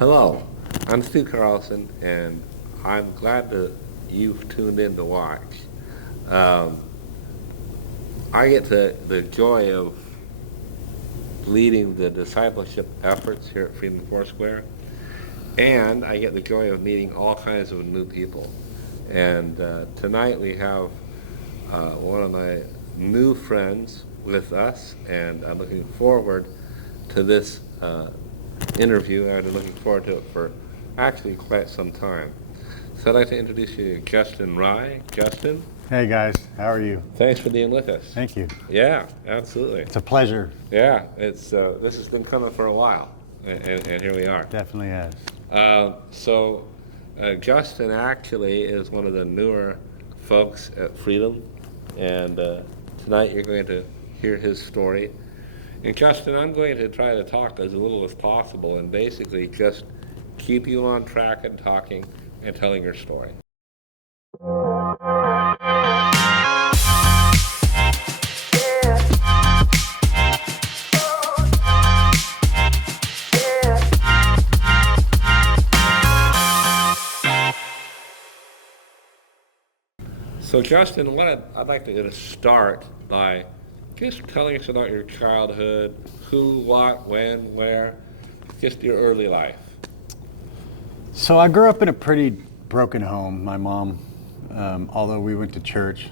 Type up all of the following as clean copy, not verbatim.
Hello, I'm Stu Carlson, and I'm glad that you've tuned in to watch. Um, I get the joy of leading the discipleship efforts here at Freedom Foursquare, and I get the joy of meeting all kinds of new people. And tonight we have one of my new friends with us, and I'm looking forward to this interview. I've been looking forward to it for actually quite some time. So I'd like to introduce you to Justin Rye. Justin, Hey guys, how are you? thanks for being with us. Thank you. Yeah, absolutely. It's a pleasure. Yeah, it's this has been coming for a while, and here we are. Definitely has. Justin actually is one of the newer folks at Freedom, and tonight you're going to hear his story. And Justin, I'm going to try to talk as little as possible and basically just keep you on track and talking and telling your story. So Justin, what I'd like to get start by just telling us about your childhood, who, what, when, where, just your early life. So I grew up in a pretty broken home. My mom, although we went to church,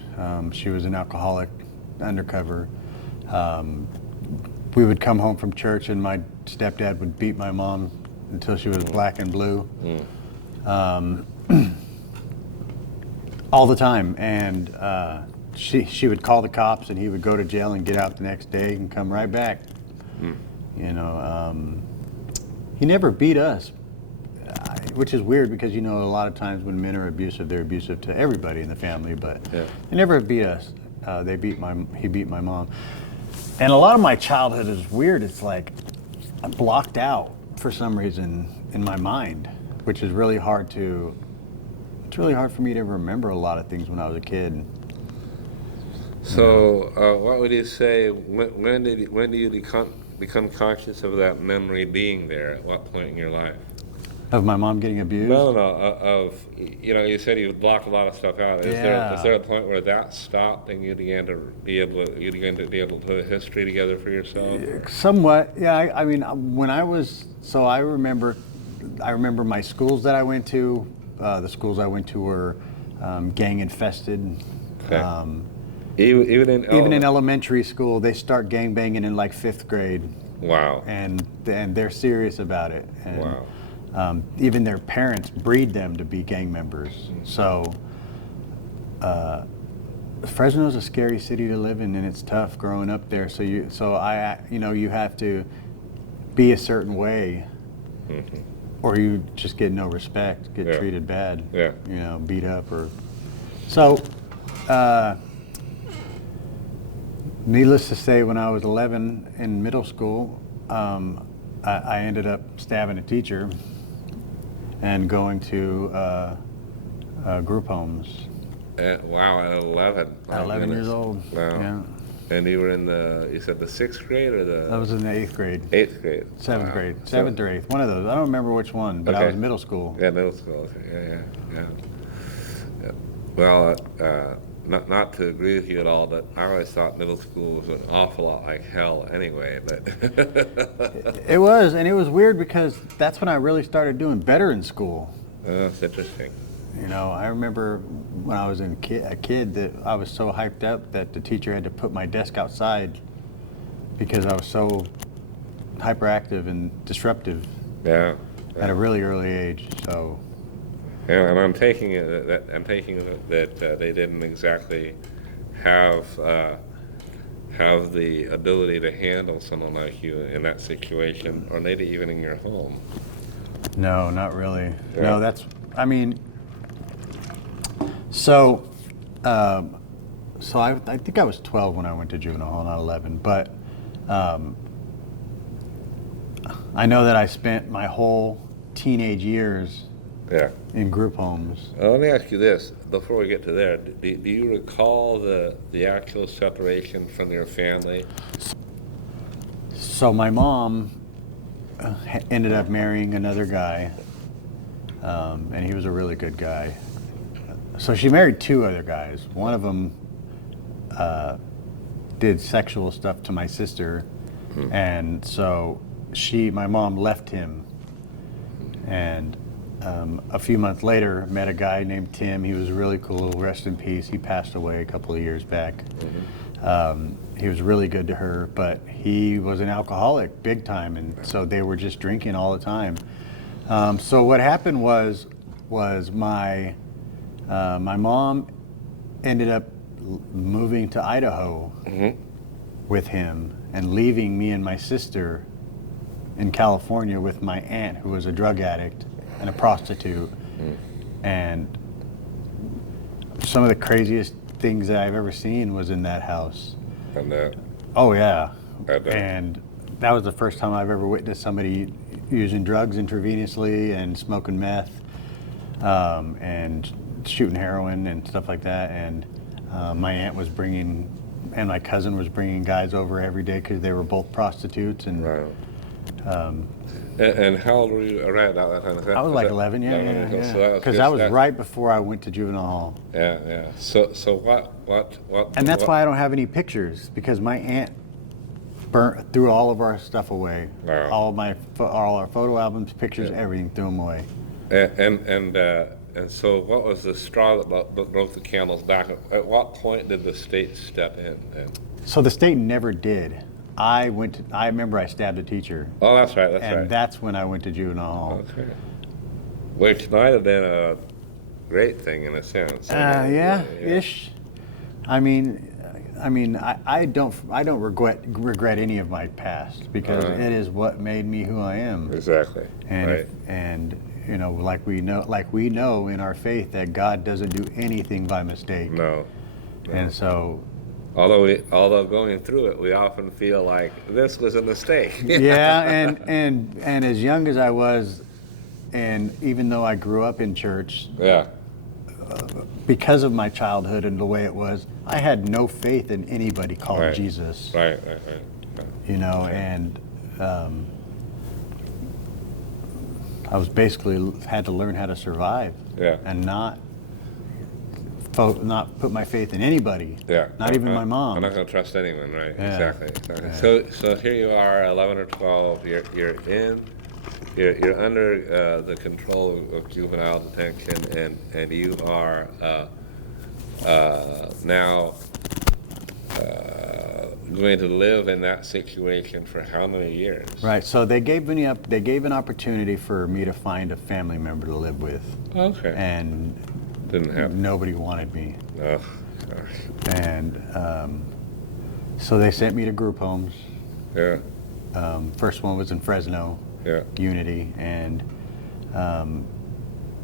she was an alcoholic undercover. We would come home from church and my stepdad would beat my mom until she was black and blue. All the time. And she would call the cops and he would go to jail and get out the next day and come right back. You know, he never beat us, which is weird because, you know, a lot of times when men are abusive, they're abusive to everybody in the family, but they never beat us. He beat my mom. And a lot of my childhood is weird. It's like I'm blocked out for some reason in my mind, which is really hard to, it's really hard for me to remember a lot of things when I was a kid. So what would you say, when do you become conscious of that memory being there? At what point in your life? Of my mom getting abused? No, you know, you said you blocked a lot of stuff out. Is there a point where that stopped and you began to be able to put a history together for yourself? Somewhat, yeah. I mean, when I was, so I remember my schools that I went to. The schools I went to were gang infested. Okay. Even in elementary school, they start gang banging in like 5th grade. Wow. And they're serious about it. And, wow. Even their parents breed them to be gang members. So Fresno's a scary city to live in, and it's tough growing up there. So you have to be a certain way, or you just get no respect, get treated bad, you know, beat up or so. Needless to say, when I was 11 in middle school, I ended up stabbing a teacher and going to group homes. Wow, at 11. At 11 years old. Wow. Yeah. And you were in you said the 6th grade or the? I was in the 8th grade. 8th grade. 7th grade. 7th or 8th. One of those. I don't remember which one, but I was middle school. Yeah, middle school. Yeah. Well, not to agree with you at all, but I always thought middle school was an awful lot like hell anyway. But It was, and it was weird because that's when I really started doing better in school. That's interesting. You know, I remember when I was a kid that I was so hyped up that the teacher had to put my desk outside because I was so hyperactive and disruptive. Yeah. At a really early age. So. Yeah, and I'm taking it that they didn't exactly have the ability to handle someone like you in that situation, or maybe even in your home. No, not really. Yeah. No, I mean, so I think I was 12 when I went to juvenile hall, not 11, but I know that I spent my whole teenage years in group homes. Let me ask you this, before we get to there, do you recall the actual separation from your family? So my mom ended up marrying another guy, and he was a really good guy. So she married two other guys. One of them did sexual stuff to my sister, and so my mom left him. And a few months later, met a guy named Tim. He was really cool. Rest in peace. He passed away a couple of years back. He was really good to her, but he was an alcoholic, big time, and so they were just drinking all the time. So what happened was my mom ended up moving to Idaho with him and leaving me and my sister in California with my aunt, who was a drug addict and a prostitute. And some of the craziest things that I've ever seen was in that house. And that. Oh yeah. I bet. And that was the first time I've ever witnessed somebody using drugs intravenously and smoking meth, and shooting heroin and stuff like that. And my aunt was bringing, and my cousin was bringing guys over every day because they were both prostitutes. And Wow. And how old were you around that time? I was like 11, yeah. Because that was right before I went to juvenile hall. Yeah. So what? And that's why I don't have any pictures, because my aunt threw all of our stuff away. Wow. All our photo albums, pictures, everything, threw them away. And so what was the straw that broke the camel's back? At what point did the state step in? So the state never did. I remember I stabbed a teacher. Oh, that's right. And that's when I went to juvenile hall. Okay. Which might have been a great thing in a sense. Ish. I mean, I don't regret any of my past, because it is what made me who I am. Exactly. And and you know, like we know in our faith that God doesn't do anything by mistake. No. And so, although going through it, we often feel like this was a mistake. yeah, and as young as I was, and even though I grew up in church, because of my childhood and the way it was, I had no faith in anybody called Jesus. Right. You know, and I was basically had to learn how to survive. And not put my faith in anybody. Not even my mom. I'm not going to trust anyone, right? Yeah. Exactly. Yeah. So here you are, 11 or 12. You're under the control of juvenile detention, and you are now going to live in that situation for how many years? Right. So they gave an opportunity for me to find a family member to live with. Okay. And didn't happen. Nobody wanted me. Oh, gosh. And so they sent me to group homes. Yeah. First one was in Fresno. Yeah. Unity, and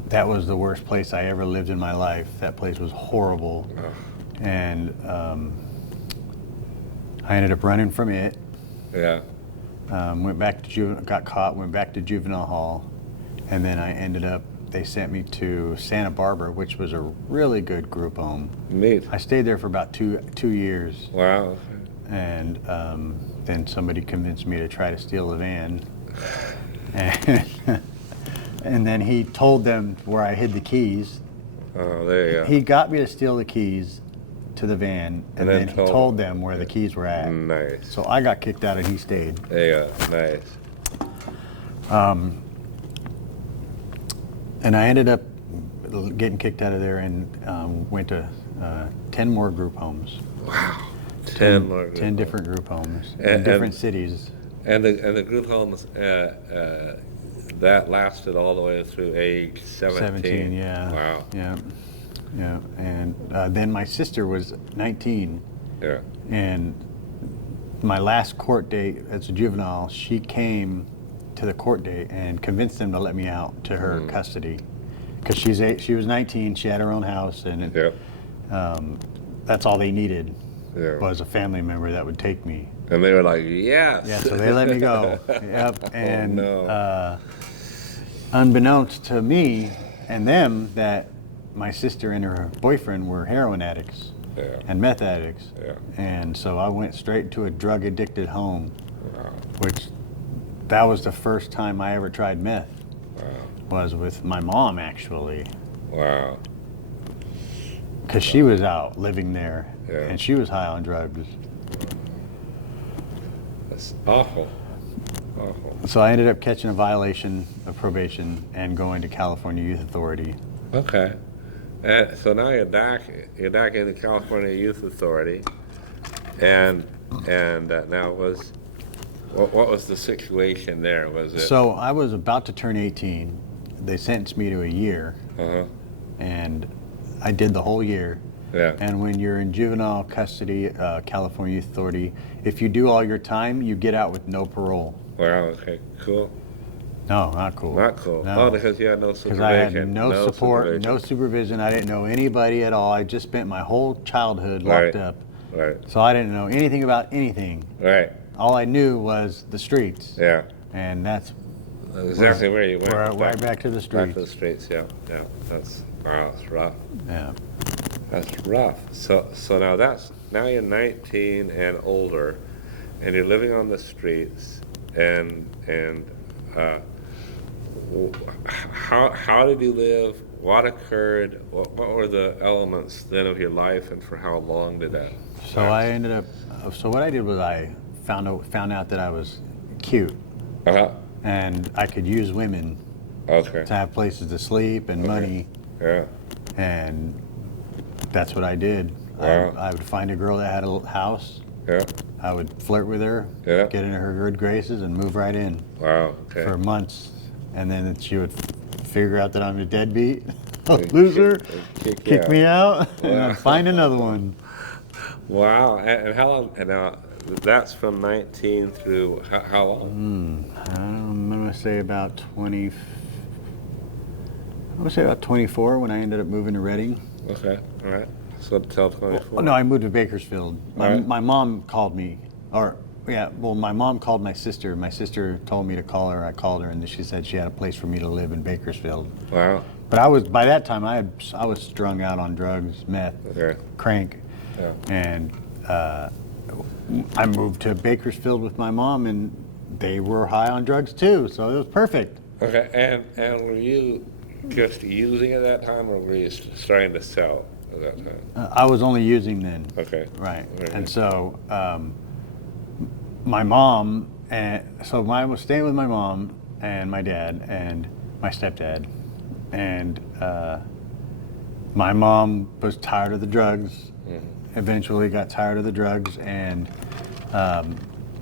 that was the worst place I ever lived in my life. That place was horrible. Oh. And I ended up running from it. Yeah. Got caught, went back to juvenile hall, and then they sent me to Santa Barbara, which was a really good group home. Neat. I stayed there for about two years. Wow. And then somebody convinced me to try to steal a van. And then he told them where I hid the keys. Oh, there you go. He got me to steal the keys to the van, and then he told them where the keys were at. Nice. So I got kicked out and he stayed. There you go. Nice. And I ended up getting kicked out of there and went to 10 more group homes. Wow. 10 more. 10 different group homes in different cities. And the group homes that lasted all the way through age 17. 17, yeah. Wow. Yeah. And then my sister was 19. Yeah. And my last court date as a juvenile, she came to the court date and convinced them to let me out to her custody, because she was 19. She had her own house, and that's all they needed was a family member that would take me. And they were like, yes. Yeah, so they let me go. Yep. And unbeknownst to me and them, that my sister and her boyfriend were heroin addicts and meth addicts. Yeah. And so I went straight to a drug addicted home, which that was the first time I ever tried meth. Wow. Was with my mom, actually, Wow. because she was out living there, Yeah. and she was high on drugs. That's awful. Awful. So I ended up catching a violation of probation and going to California Youth Authority. Okay. So now you're back in the California Youth Authority, and now what was the situation there? Was it? So I was about to turn 18. They sentenced me to a year, Uh-huh. and I did the whole year. Yeah. And when you're in juvenile custody, California Youth Authority, if you do all your time, you get out with no parole. Wow. Okay. Cool. No, not cool. Not cool. No. Oh, because you had no Because supervision. I had no support, supervision. no supervision. I didn't know anybody at all. I just spent my whole childhood locked Right. up. Right. So I didn't know anything about anything. Right. All I knew was the streets. Yeah. And that's Exactly where you went. right back to the Back streets. to the streets. Yeah. Yeah. Wow. That's rough. Yeah. That's rough. So now you're 19 and older, and you're living on the streets, and how did you live? What occurred? What were the elements then of your life, and for how long did that? So I ended up. So what I did was I found out that I was cute Uh-huh. and I could use women Okay. to have places to sleep and money, Yeah. and that's what I did. Wow. I would find a girl that had a house. Yeah. I would flirt with her, Yeah. get into her good graces, and move right in Wow. Okay. for months. And then she would figure out that I'm a deadbeat, a Kick- loser, kick you kick out. me out, and Wow. I'd find another one. Wow. And how long? And now that's from 19 through how long? I'm gonna say about 20. I'm gonna say about 24 when I ended up moving to Redding. Okay. All right. So till 24. Oh, no, I moved to Bakersfield. My, Alright. my mom called me, my mom called my sister. My sister told me to call her. I called her, and she said she had a place for me to live in Bakersfield. Wow. But by that time I was strung out on drugs, meth, Okay. crank, Yeah. and I moved to Bakersfield with my mom, and they were high on drugs too, so it was perfect. Okay. And were you just using at that time, or were you starting to sell at that time? I was only using then. Okay. Right. Right. And so my mom, so I was staying with my mom and my dad and my stepdad. And my mom was tired of the drugs, eventually got tired of the drugs, and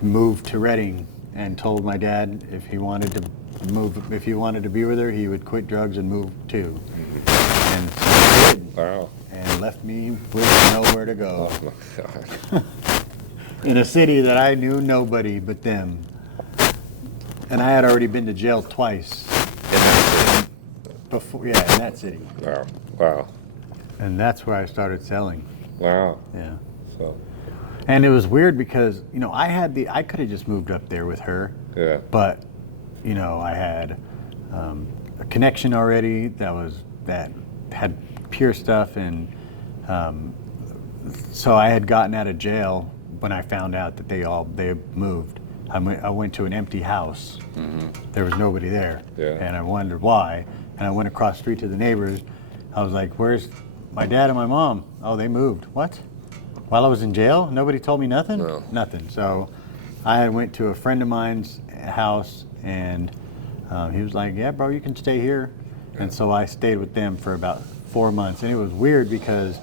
moved to Redding and told my dad if he wanted to be with her, he would quit drugs and move too. And so he did. Wow. And left me with nowhere to go. Oh my God. In a city that I knew nobody but them. And I had already been to jail twice before, in that city. Wow. Wow. And that's where I started selling. Wow. Yeah. So. And it was weird because, I could have just moved up there with her, Yeah. but, I had a connection already that had pure stuff, and so I had gotten out of jail when I found out that they moved. I went to an empty house. There was nobody there, Yeah. and I wondered why. And I went across the street to the neighbors. I was like, "Where's my dad and my mom?" "Oh, they moved." "What? While I was in jail? Nobody told me nothing?" No. Nothing. So I went to a friend of mine's house, and he was like, "Yeah, bro, you can stay here." And so I stayed with them for about 4 months. And it was weird because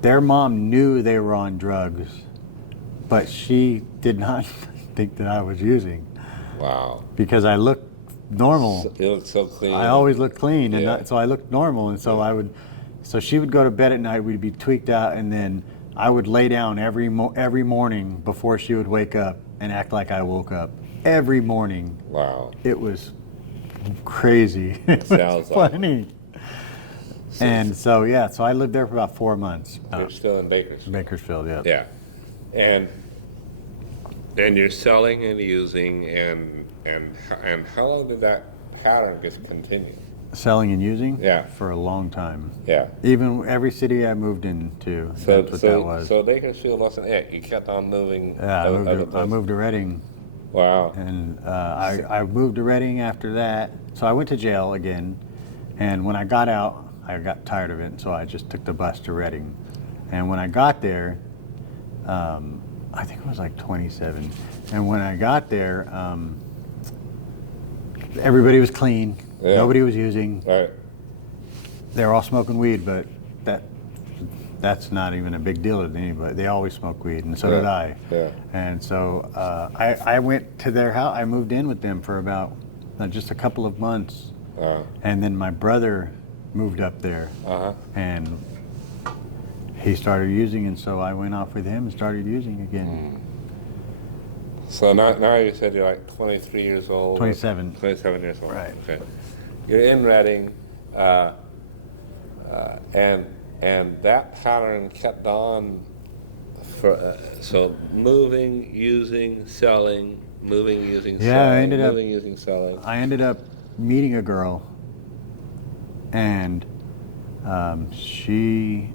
their mom knew they were on drugs, but she did not think that I was using Wow. because I looked normal. You look so clean. I always looked clean, and Yeah. so I looked normal. And so so she would go to bed at night. We'd be tweaked out, and then I would lay down every morning before she would wake up and act like I woke up. Every morning. Wow. It was crazy. It was Sounds like- funny. And so I lived there for about 4 months. You're still in Bakersfield. Bakersfield, yeah. Yeah. And you're selling and using, and how long did that pattern just continue? Selling and using? Yeah. For a long time. Yeah. Even every city I moved into, that's what that was. So Bakersfield wasn't it. You kept on moving. Yeah, other I places. moved to Redding. Wow. And I moved to Reading after that. So I went to jail again. And when I got out, I got tired of it. So I just took the bus to Reading. And when I got there, I think it was like 27. And when I got there, everybody was clean. Yeah. Nobody was using. Right. They were all smoking weed, but that's not even a big deal to anybody. They always smoke weed, and so did I. Yeah. And so I went to their house. I moved in with them for about just a couple of months, and then my brother moved up there, and he started using, and so I went off with him and started using again. So now you said you're like 23 years old. 27. 27 years old. Right. Okay. You're in Reading, and that pattern kept on for so moving, using, selling, moving, using, selling, moving, using, selling. I ended up meeting a girl, and she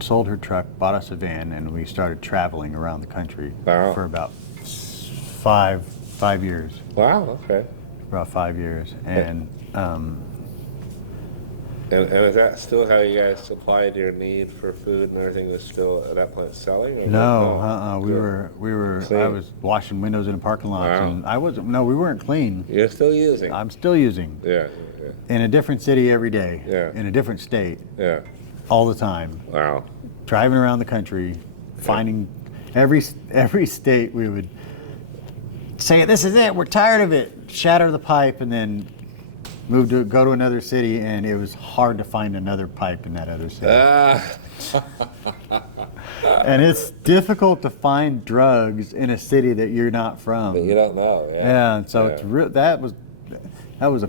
sold her truck, bought us a van, and we started traveling around the country for about 5 years. Wow. Okay. About 5 years, and is that still how you guys supplied your need for food and everything? Was still at that point selling? Or no, we were. Clean. I was washing windows in a parking lot, Wow. and I wasn't. No, we weren't clean. You're still using. I'm still using. Yeah. In a different city every day. Yeah. In a different state. Yeah. All the time. Wow. Driving around the country, finding every state we would say, "This is it. We're tired of it." Shatter the pipe, and then go to another city, and it was hard to find another pipe in that other city. And it's difficult to find drugs in a city that you're not from. But you don't know. Yeah. Yeah, and so it's that was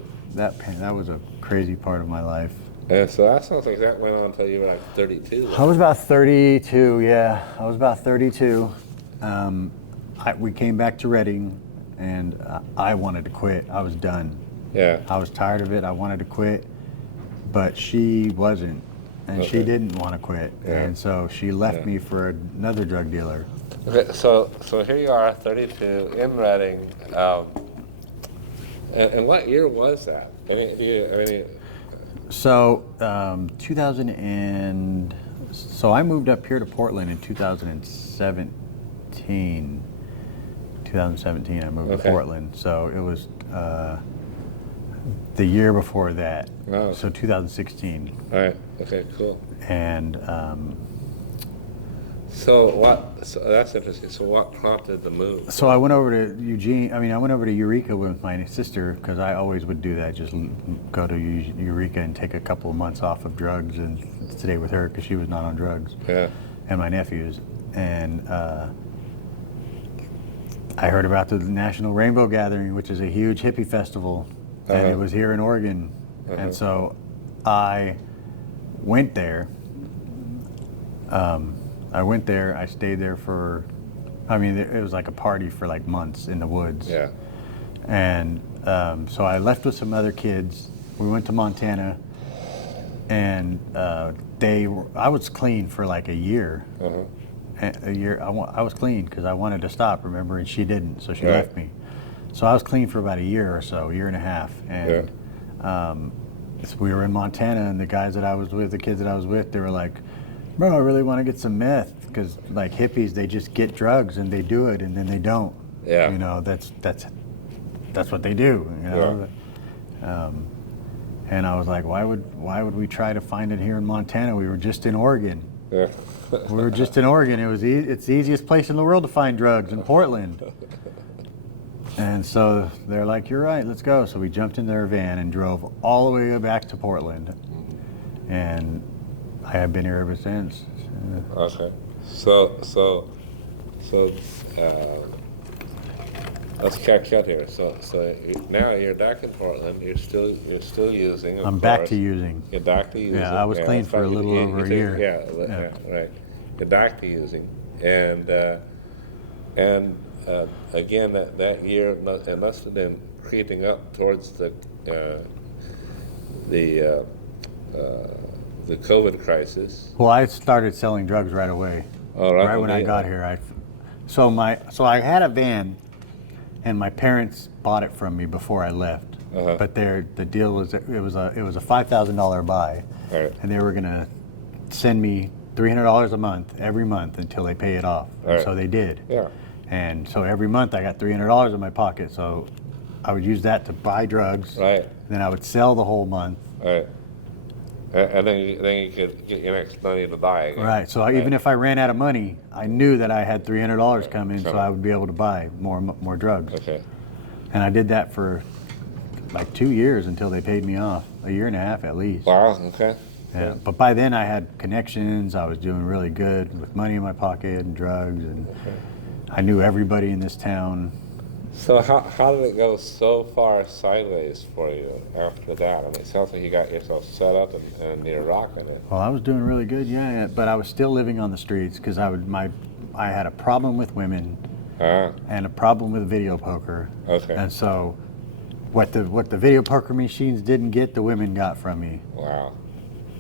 a crazy part of my life. And so that sounds like that went on until you were like 32. I was about 32. Yeah, I was about 32. We came back to Reading, and I wanted to quit. I was done. Yeah. I was tired of it. I wanted to quit, but she wasn't, and she didn't want to quit, and so she left me for another drug dealer. Okay, so here you are, 32, in Reading, and what year was that? So 2000 and so I moved up here to Portland in 2017. 2017, I moved to Portland. So it was the year before that. Wow. So 2016. All right. Okay. Cool. And So that's interesting. So what prompted the move? so I went over to I went over to Eureka with my sister, because I always would do that. Just go to Eureka and take a couple of months off of drugs and stay with her, because she was not on drugs. Yeah. And my nephews. And I heard about the National Rainbow Gathering, which is a huge hippie festival, and it was here in Oregon. And so I went there. I stayed there for, it was like a party for like months in the woods. Yeah. And so I left with some other kids. We went to Montana, and I was clean for like a year. A year. I was clean because I wanted to stop, remember, and she didn't, so she left me. So I was clean for about a year or so, a year and a half. And so we were in Montana, and the kids that I was with, they were like, "Bro, I really want to get some meth," because like hippies, they just get drugs and they do it, and then they don't. Yeah. You know, that's what they do. You know. Yeah. And I was like, why would we try to find it here in Montana? We were just in Oregon. Yeah. We were just in Oregon. It's the easiest place in the world to find drugs, in Portland. And so they're like, "You're right, let's go." So we jumped in their van and drove all the way back to Portland. And I have been here ever since. Okay. So let's cut here. So now you're back in Portland. You're still using. I'm back to using. You're back to using. Yeah, I was clean for a little over a year. Yeah, right. You're back to using, and again that year it must have been creeping up towards the COVID crisis. Well, I started selling drugs right away. Oh, right when I got here. So I had a van, and my parents bought it from me before I left. Uh-huh. But the deal was it was a $5,000 buy, Right. and they were gonna send me $300 a month every month until they pay it off. And Right. so they did. Yeah. And so every month I got $300 in my pocket. So I would use that to buy drugs. Right. Then I would sell the whole month. Right. And then you could get your next money to buy again. Right. So even if I ran out of money, I knew that I had $300 coming, so Coming. I would be able to buy more drugs. Okay. And I did that for like 2 years until they paid me off, a year and a half at least. Wow. Okay. Yeah. But by then I had connections. I was doing really good with money in my pocket and drugs, and I knew everybody in this town. So how did it go so far sideways for you after that? I mean, it sounds like you got yourself set up and you're rocking it. Well, I was doing really good, yeah, but I was still living on the streets because I had a problem with women and a problem with video poker. Okay. And so what the video poker machines didn't get, the women got from me Wow.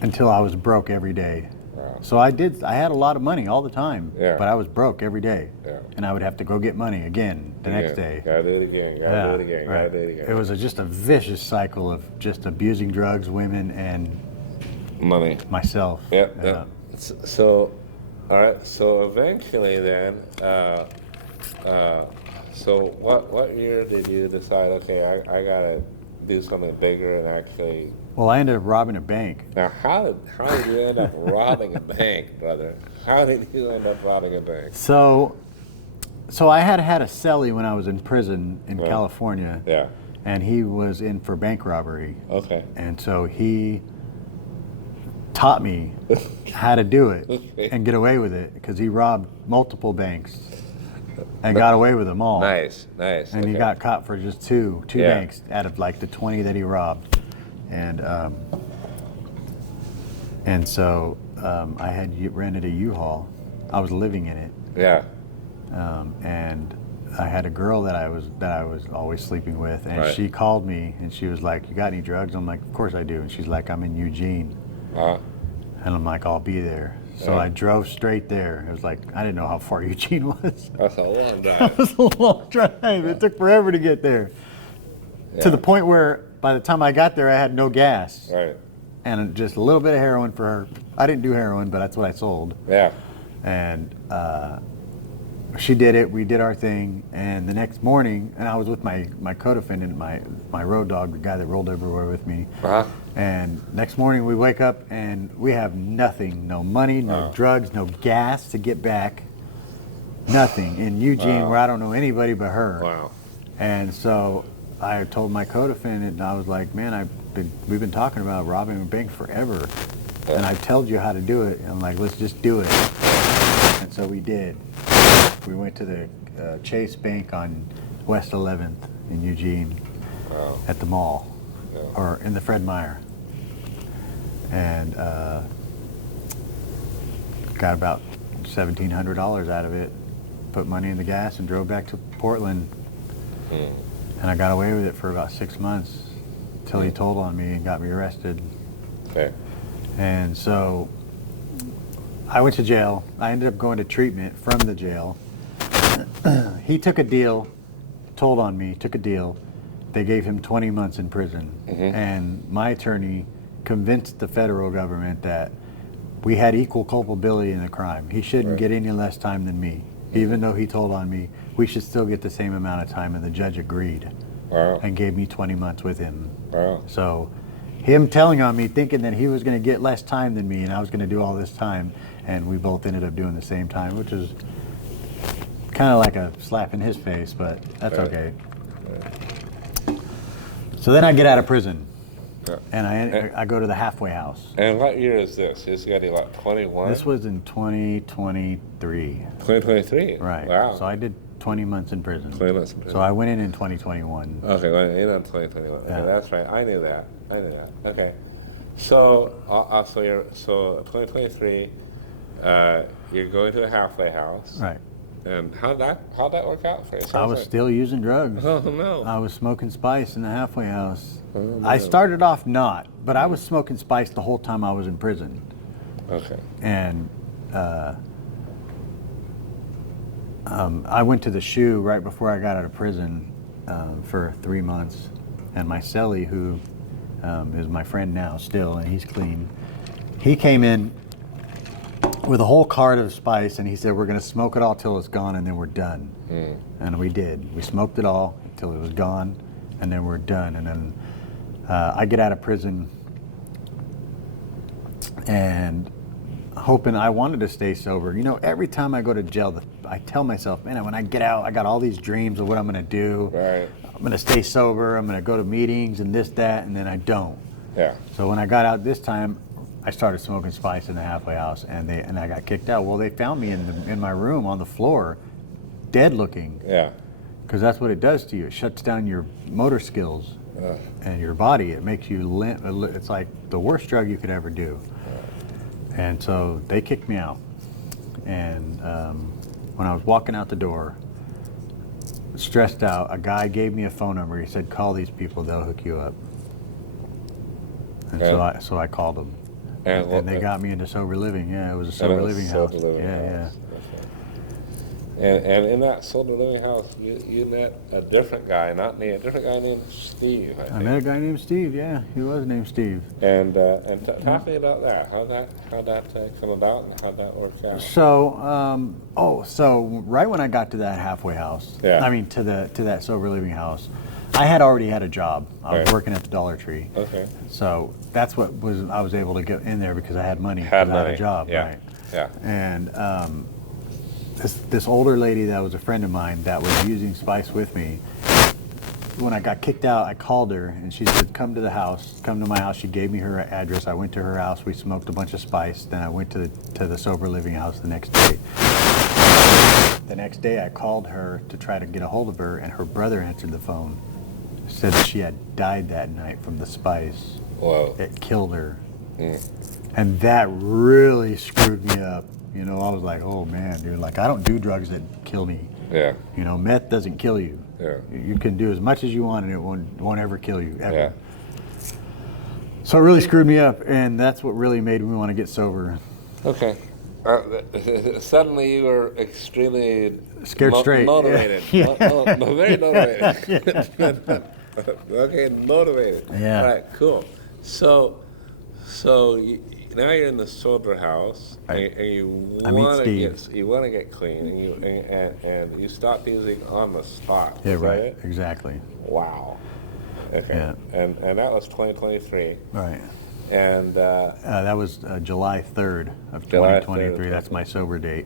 until I was broke every day. Wow. So I had a lot of money all the time, Yeah. but I was broke every day. Yeah. And I would have to go get money again the next day. Gotta do it again. Gotta do it again. right. Gotta do it again. It was just a vicious cycle of just abusing drugs, women, and money. myself. Yep. Yeah. Yep. So, all right. So eventually, then, so what year did you decide? Okay, I gotta do something bigger and actually. Well, I ended up robbing a bank. Now, how did you end up robbing a bank, brother? How did you end up robbing a bank? So I had a cellie when I was in prison in Yeah. California, Yeah. and he was in for bank robbery. Okay. And so he taught me how to do it Okay. and get away with it because he robbed multiple banks and got away with them all. Nice. Nice. And he okay. got caught for just two Yeah. banks out of like the 20 that he robbed. And so I had rented a U-Haul. I was living in it. Yeah. And I had a girl that I was always sleeping with, and Right. she called me and she was like, "You got any drugs?" I'm like, "Of course I do." And she's like, "I'm in Eugene," and I'm like, "I'll be there." So Yeah. I drove straight there. It was like I didn't know how far Eugene was. That's a long It drive. was a long drive. It took forever to get there. To the point where by the time I got there, I had no gas Right. and just a little bit of heroin for her. I didn't do heroin, but that's what I sold. Yeah. And she did it. We did our thing. And the next morning, and I was with my co-defendant, my road dog, the guy that rolled everywhere with me. Uh-huh. And next morning we wake up and we have nothing, no money, no drugs, no gas to get back. Nothing in Eugene, where I don't know anybody but her. Wow. And so I told my co-defendant, and I was like, "Man, we've been talking about robbing a bank forever, and I told you how to do it." I'm like, "Let's just do it." And so we did. We went to the Chase Bank on West 11th in Eugene Wow. at the mall, Yeah. or in the Fred Meyer, and got about $1,700 out of it. Put money in the gas and drove back to Portland. And I got away with it for about 6 months till he told on me and got me arrested. Okay. And so I went to jail. I ended up going to treatment from the jail. He took a deal, told on me, took a deal. They gave him 20 months in prison. And my attorney convinced the federal government that we had equal culpability in the crime. He shouldn't get any less time than me. Even though he told on me, we should still get the same amount of time, and the judge agreed Wow. and gave me 20 months with him. Wow. So him telling on me, thinking that he was going to get less time than me and I was going to do all this time, and we both ended up doing the same time, which is kind of like a slap in his face, but that's Right. okay. So then I get out of prison, Yeah. and I go to the halfway house. And what year is this? This got to be what, 21? This was in 2023. 2023. Right. Wow. So I did 20 months in prison. 20 months in prison. So I went in 2021. Okay, well, you're not 2021. Yeah. Okay, that's right. I knew that. Okay. So, so 2023, you're going to a halfway house. Right. And how'd that work out for you? I was still using drugs. Oh no. I was smoking spice in the halfway house. Oh, no. I started off not, but I was smoking spice the whole time I was in prison. Okay. And I went to the shoe right before I got out of prison, for 3 months, and my cellie, who is my friend now still, and he's clean, he came in with a whole cart of spice, and he said, we're going to smoke it all till it's gone, and then we're done. And we did. We smoked it all until it was gone, and then we're done. And then I get out of prison, and hoping, I wanted to stay sober. You know, every time I go to jail, I tell myself, man, when I get out, I got all these dreams of what I'm going to do. Right. I'm going to stay sober. I'm going to go to meetings and this, that, and then I don't. Yeah. So when I got out this time, I started smoking spice in the halfway house, and I got kicked out. Well, they found me in my room on the floor, dead looking. Yeah. Because that's what it does to you. It shuts down your motor skills and your body. It makes you limp. It's like the worst drug you could ever do. And so they kicked me out. And when I was walking out the door, stressed out, a guy gave me a phone number. He said, call these people, they'll hook you up. And so I called them. And they got me into sober living. Yeah, it was a sober living house. Yeah. And in that sober living house, you met a different guy, not me, a different guy named Steve. I met a guy named Steve. Yeah, he was named Steve. And talk to me about that. How that come about, and how that worked out. So right when I got to that halfway house, Yeah. I mean to that sober living house, I had already had a job. I was working at the Dollar Tree. Okay. So that's what I was able to get in there because I had money. Had I had a job. Yeah. Right. Yeah. And this older lady that was a friend of mine that was using spice with me, when I got kicked out, I called her and she said, come to my house. She gave me her address. I went to her house. We smoked a bunch of spice. Then I went to the sober living house the next day. The next day I called her to try to get a hold of her, and her brother answered the phone. Said that she had died that night from the spice. Whoa. It killed her. And that really screwed me up. You know, I was like, oh man, dude, like I don't do drugs that kill me. Yeah. You know, meth doesn't kill you. Yeah. You can do as much as you want and it won't ever kill you, ever. Yeah. So it really screwed me up, and that's what really made me want to get sober. Okay. Suddenly you were extremely Scared straight. Motivated. Yeah. Very motivated. Okay, motivated. Yeah. Right, cool. So now you're in the sober house, Right. and you want to get clean, and you stop using on the spot. Yeah, is that right. it? Exactly. Wow. Okay. Yeah. And that was 2023. Right. And That was July 3rd of July 2023. 3rd. That's my sober date.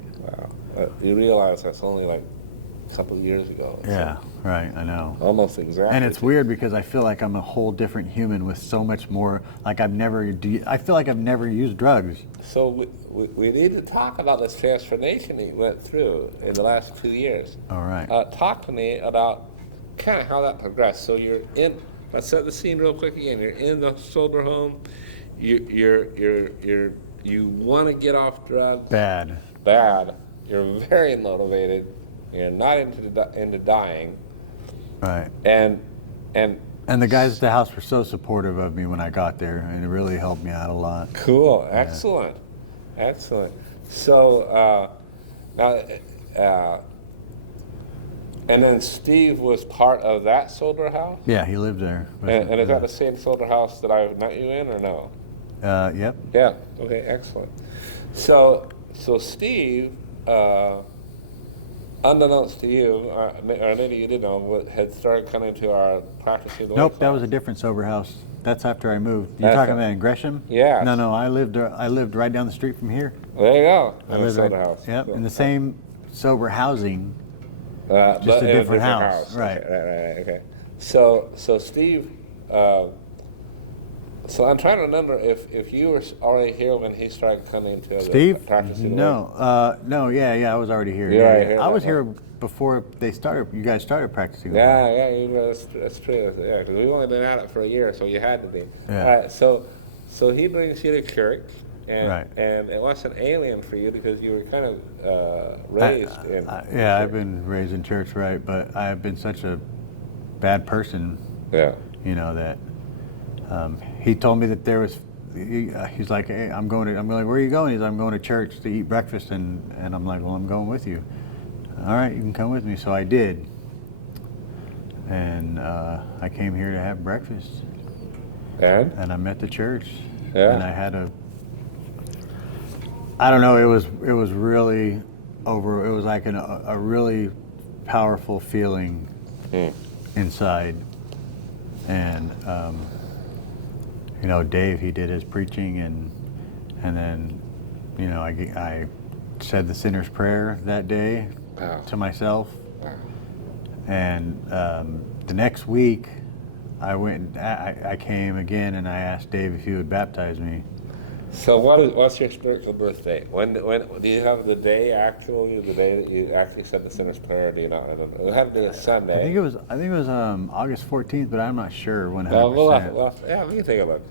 wow, you realize that's only like a couple of years ago. Yeah, right. I know. Almost exactly. And it's weird because I feel like I'm a whole different human with so much more. Like I feel like I've never used drugs. So we need to talk about this transformation that you went through in the last 2 years. All right. Talk to me about kind of how that progressed. So you're in. Let's set the scene real quick again. You're in the sober home. You want to get off drugs. Bad. You're very motivated. You're not into dying. Right. And the guys at the house were so supportive of me when I got there, and it really helped me out a lot. cool. Excellent. So now. And then Steve was part of that sober house? Yeah, he lived there. And is that the same sober house that I met you in, or no? Yep. Yeah. Okay, excellent. So Steve, unbeknownst to you, or maybe you didn't know, had started coming to our practicing. Nope, that was a different sober house. That's after I moved. You're That's talking it. about in Gresham? Yeah. No, I lived right down the street from here. There you go. I In the lived sober right, house. Yep, Cool. in the same sober housing. But just a in different house. Right. Okay. Okay. So Steve. So I'm trying to remember if you were already here when he started coming to Steve? the practicing. No, I was already here. You're already here I was that here before you guys started practicing. Yeah, that's true. Yeah, because we've only been at it for a year, so you had to be. Yeah. All right, so he brings you to church, and Right. and it wasn't alien for you because you were kind of raised in. Yeah, I've been raised in church, right? But I have been such a bad person, Yeah. you know, that he told me that there was. He's like, hey, I'm like, where are you going? He's like, I'm going to church to eat breakfast, and I'm like, well, I'm going with you. All right, you can come with me. So I did. and I came here to have breakfast, And? I met the church, Yeah. and I don't know, it was really it was like a really powerful feeling inside, and Dave, he did his preaching, and then I said the sinner's prayer that day Wow. to myself. Wow. And the next week, I came again, and I asked Dave if he would baptize me. So what's your spiritual birthday? When do you have the day that you actually said the sinner's prayer? Or do you not? I don't know. It had to be a Sunday. I think it was August 14th, but I'm not sure 100%. Yeah, we can take a look.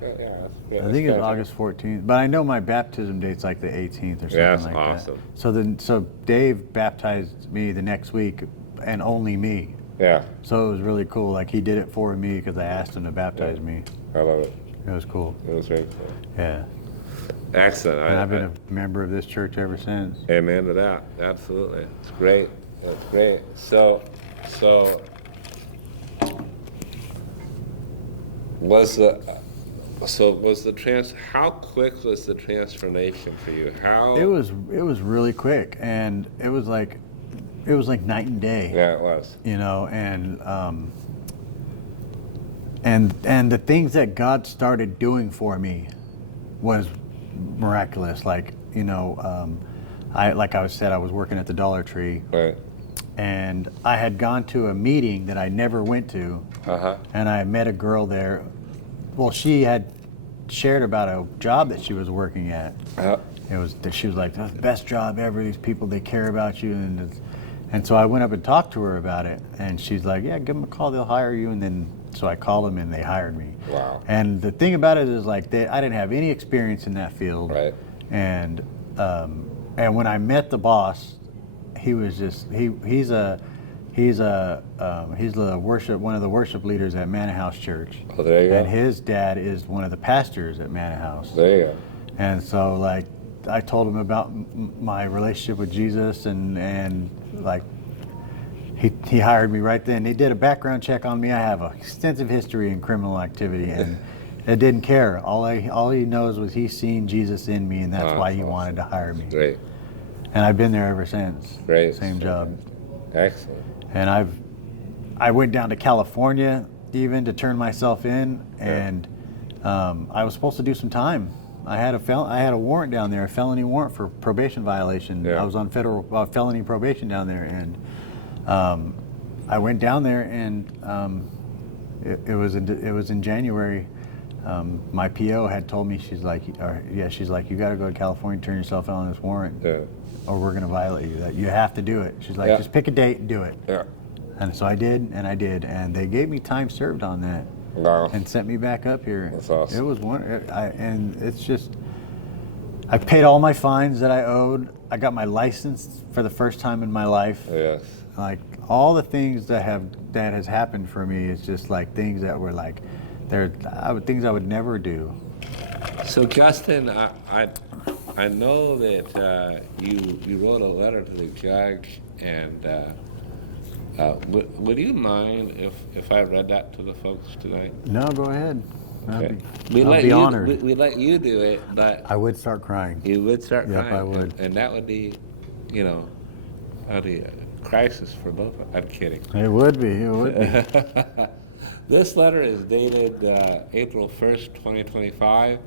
Yeah, I think it's August 14th, but I know my baptism date's like the 18th or something Yeah, that's like awesome. that. So Dave baptized me the next week, and only me. Yeah, So it was really cool. Like, he did it for me because I asked him to baptize me. I love it. It was cool. It was very cool. Yeah. Excellent. And I've been a member of this church ever since. Amen to that. Absolutely. It's great. That's great. So was the how quick was the transformation for you? How It was really quick, and it was like night and day. Yeah, it was. And the things that God started doing for me was miraculous. Like, I was working at the Dollar Tree, Right. and I had gone to a meeting that I never went to, and I met a girl there. Well, she had shared about a job that she was working at. She was like, "That's the best job ever. These people, they care about you," and so I went up and talked to her about it, and she's like, "Yeah, give them a call. They'll hire you." And then so I called them, and they hired me. Wow. And the thing about it is, like, I didn't have any experience in that field. Right. And when I met the boss, he was just he's one of the worship leaders at Manor House Church. Oh, there you go. And his dad is one of the pastors at Manor House. There you go. And so, like, I told him about my relationship with Jesus, and like, he hired me right then. They did a background check on me. I have an extensive history in criminal activity, and it didn't care. All he knows was he's seen Jesus in me, and that's why he wanted to hire me. Great. And I've been there ever since. Great. Same job. Excellent. And I went down to California even to turn myself in, and I was supposed to do some time. I had a warrant down there, a felony warrant for probation violation. Yeah. I was on federal felony probation down there, and I went down there, and it was in January. My PO had told me, she's like, you got to go to California, turn yourself in on this warrant, or we're going to violate you. That you have to do it. She's like, just pick a date and do it. Yeah. And so I did, and they gave me time served on that. Wow. And sent me back up here. That's awesome. It was and it's just, I paid all my fines that I owed. I got my license for the first time in my life. Yes. Like, all the things that has happened for me is just like things that were like, things I would never do. So Justin, I know that you wrote a letter to the judge, and would you mind if I read that to the folks tonight? No, go ahead. Okay. I'll be honored. We let you do it, but I would start crying. you would start Yep, crying. I would. And that would be, that'd be a crisis for both. I'm kidding. It would be. This letter is dated April 1st, 2025.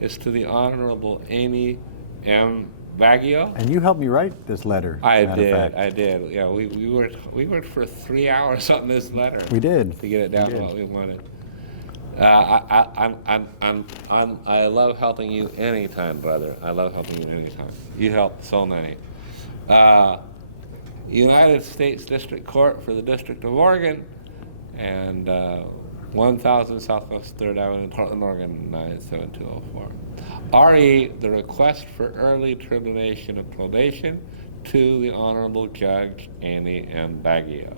It's to the Honorable Amy M. Baggio. And you helped me write this letter. I matter of fact. did. Yeah, we worked for 3 hours on this letter. We did. To get it down to what we wanted. I love helping you anytime, brother. I love helping you anytime. You help so many. United States District Court for the District of Oregon, and 1000 Southwest 3rd Avenue, Portland, Oregon, 97204. RE, the request for early termination of probation to the Honorable Judge Andy M. Baggio.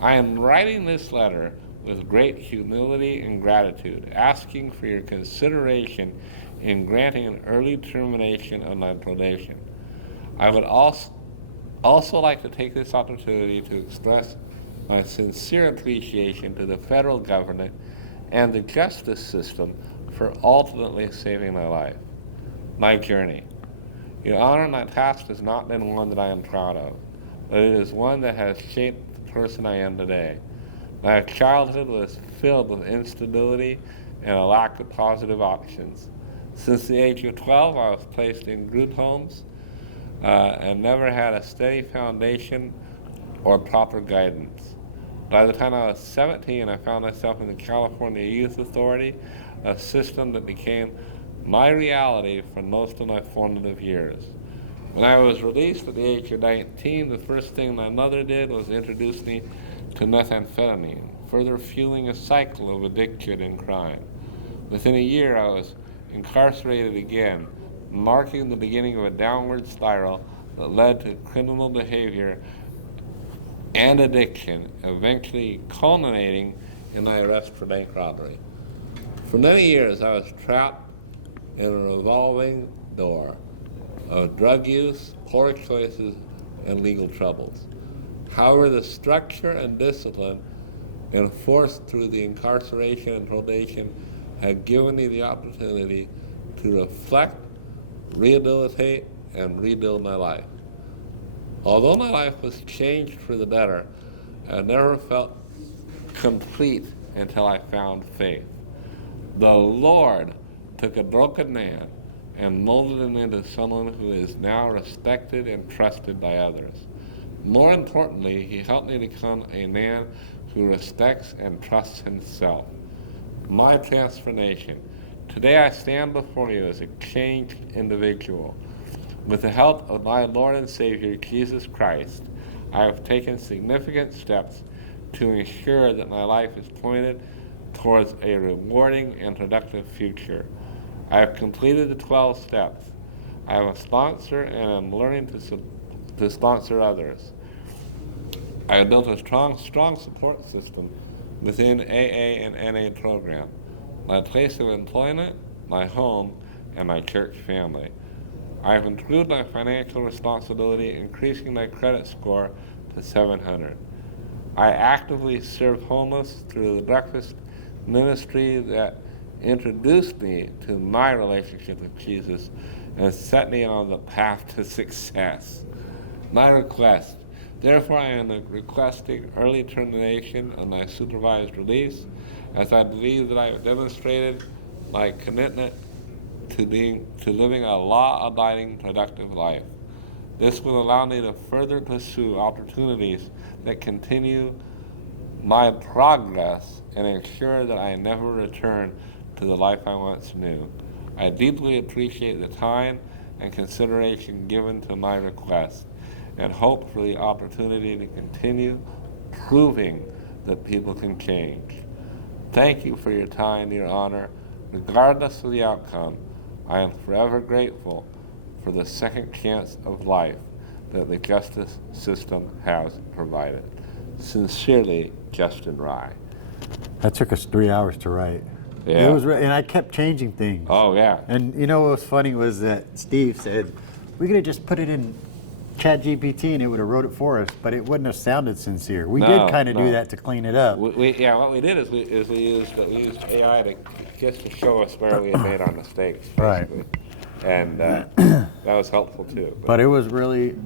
I am writing this letter with great humility and gratitude, asking for your consideration in granting an early termination of my probation. I would also like to take this opportunity to express my sincere appreciation to the federal government and the justice system for ultimately saving my life. My journey. Your Honor, my past has not been one that I am proud of, but it is one that has shaped the person I am today. My childhood was filled with instability and a lack of positive options. Since the age of 12, I was placed in group homes and never had a steady foundation or proper guidance. By the time I was 17, I found myself in the California Youth Authority, a system that became my reality for most of my formative years. When I was released at the age of 19, the first thing my mother did was introduce me to methamphetamine, further fueling a cycle of addiction and crime. Within a year, I was incarcerated again, marking the beginning of a downward spiral that led to criminal behavior and addiction, eventually culminating in my arrest for bank robbery. For many years, I was trapped in a revolving door of drug use, poor choices, and legal troubles. However, the structure and discipline enforced through the incarceration and probation had given me the opportunity to reflect, rehabilitate, and rebuild my life. Although my life was changed for the better, I never felt complete until I found faith. The Lord took a broken man and molded him into someone who is now respected and trusted by others. More importantly, he helped me become a man who respects and trusts himself. My transformation. Today I stand before you as a changed individual. With the help of my Lord and Savior, Jesus Christ, I have taken significant steps to ensure that my life is pointed towards a rewarding and productive future. I have completed the 12 steps. I have a sponsor and am learning to sponsor others. I have built a strong support system within AA and NA program, my place of employment, my home, and my church family. I have improved my financial responsibility, increasing my credit score to 700. I actively serve homeless through the breakfast ministry that introduced me to my relationship with Jesus and set me on the path to success. My request. Therefore, I am requesting early termination of my supervised release, as I believe that I have demonstrated my commitment to living a law-abiding, productive life. This will allow me to further pursue opportunities that continue my progress and ensure that I never return to the life I once knew. I deeply appreciate the time and consideration given to my request and hope for the opportunity to continue proving that people can change. Thank you for your time, Your Honor. Regardless of the outcome, I am forever grateful for the second chance of life that the justice system has provided. Sincerely, Justin Rye. That took us 3 hours to write. Yeah. It was, and I kept changing things. Oh, yeah. And you know what was funny was that Steve said, we could have just put it in ChatGPT and it would have wrote it for us, but it wouldn't have sounded sincere. We did kind of do that to clean it up. What we did is we used AI to just to show us where we had made our mistakes, basically. Right. And that was helpful too. But it was really,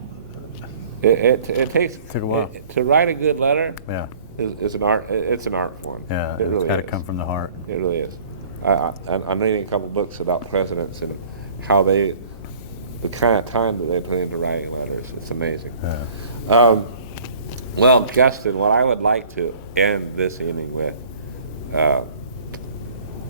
It takes took a while. To write a good letter. Yeah. Is an art. It's an art form. Yeah, it it's really got to is. come from the heart. It really is. I'm reading a couple books about presidents and how the kind of time that they put into writing letters. It's amazing. Yeah. Well, Justin, what I would like to end this evening with, and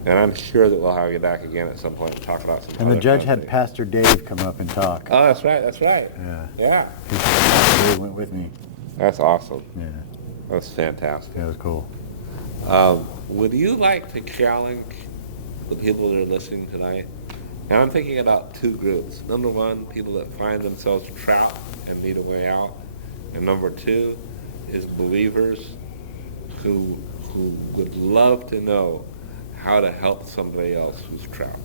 I'm sure that we'll have you back again at some point to talk about some. And the other judge had things. Pastor Dave come up and talk. Oh, that's right. That's right. Yeah. Yeah. Pastor Dave went with me. That's awesome. Yeah, That's fantastic. it was cool. Would you like to challenge the people that are listening tonight? And I'm thinking about two groups. Number one, people that find themselves trapped and need a way out. And number two is believers who would love to know how to help somebody else who's trapped.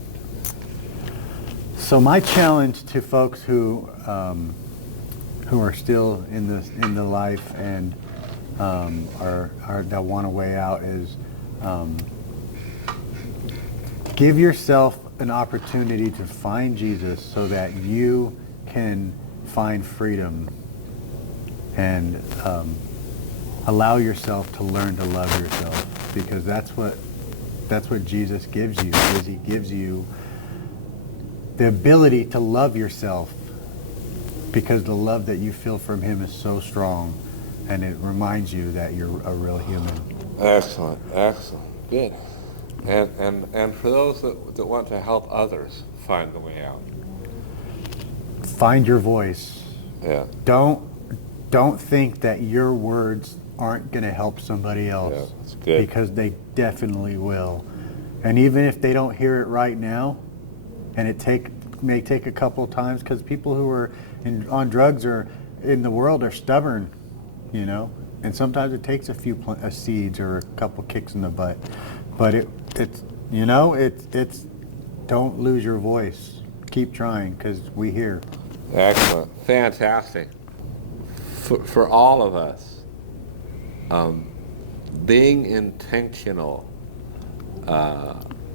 So my challenge to folks who are still in the life and or that want a way out is give yourself an opportunity to find Jesus so that you can find freedom and allow yourself to learn to love yourself, because that's what Jesus gives you. Is he gives you the ability to love yourself, because the love that you feel from him is so strong, and it reminds you that you're a real human. Excellent, good. And for those that want to help others find the way out. Find your voice. Yeah. Don't think that your words aren't going to help somebody else. Yeah, that's good. Because they definitely will. And even if they don't hear it right now, and it may take a couple times, because people who are on drugs or in the world are stubborn, you know. And sometimes it takes a few seeds or a couple kicks in the butt. But it's don't lose your voice. Keep trying, because we hear. Excellent. Fantastic. For all of us, being intentional,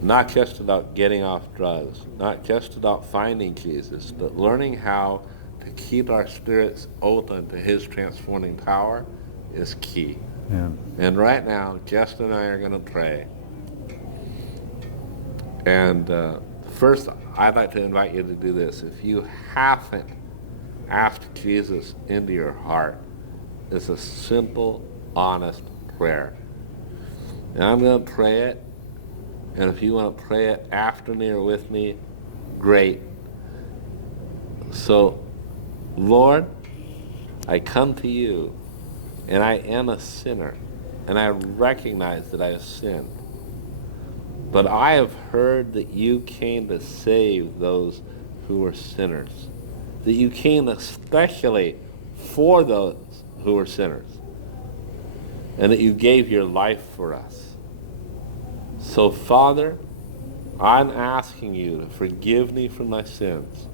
not just about getting off drugs, not just about finding Jesus, but learning how to keep our spirits open to his transforming power is key. Yeah. And right now, Justin and I are going to pray. And first, I'd like to invite you to do this. If you haven't asked Jesus into your heart, it's a simple, honest prayer. And I'm going to pray it. And if you want to pray it after me or with me, great. So, Lord, I come to you, and I am a sinner, and I recognize that I have sinned. But I have heard that you came to save those who were sinners, that you came especially for those who were sinners, and that you gave your life for us. So, Father, I'm asking you to forgive me for my sins,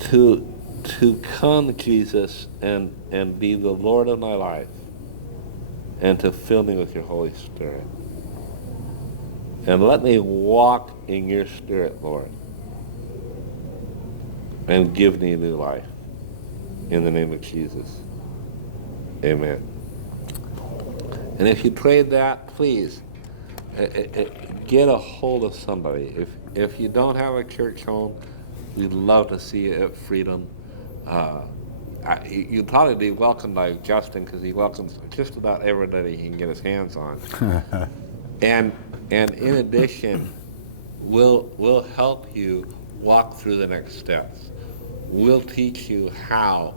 to come, Jesus, and be the Lord of my life, and to fill me with your Holy Spirit. And let me walk in your Spirit, Lord, and give me new life. In the name of Jesus. Amen. And if you prayed that, please get a hold of somebody. If you don't have a church home, we'd love to see you at Freedom. You'd probably be welcomed by Justin, because he welcomes just about everybody he can get his hands on. And in addition, we'll help you walk through the next steps. We'll teach you how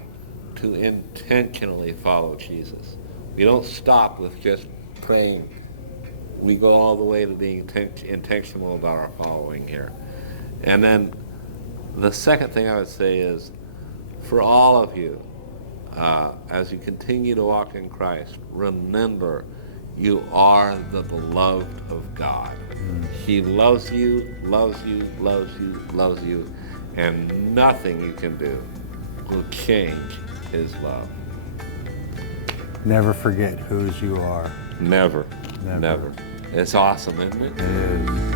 to intentionally follow Jesus. We don't stop with just praying. We go all the way to being intentional about our following here. And then the second thing I would say is, for all of you, as you continue to walk in Christ, remember you are the beloved of God. He loves you, loves you, loves you, loves you, and nothing you can do will change his love. Never forget whose you are. Never. It's awesome, isn't it? It is.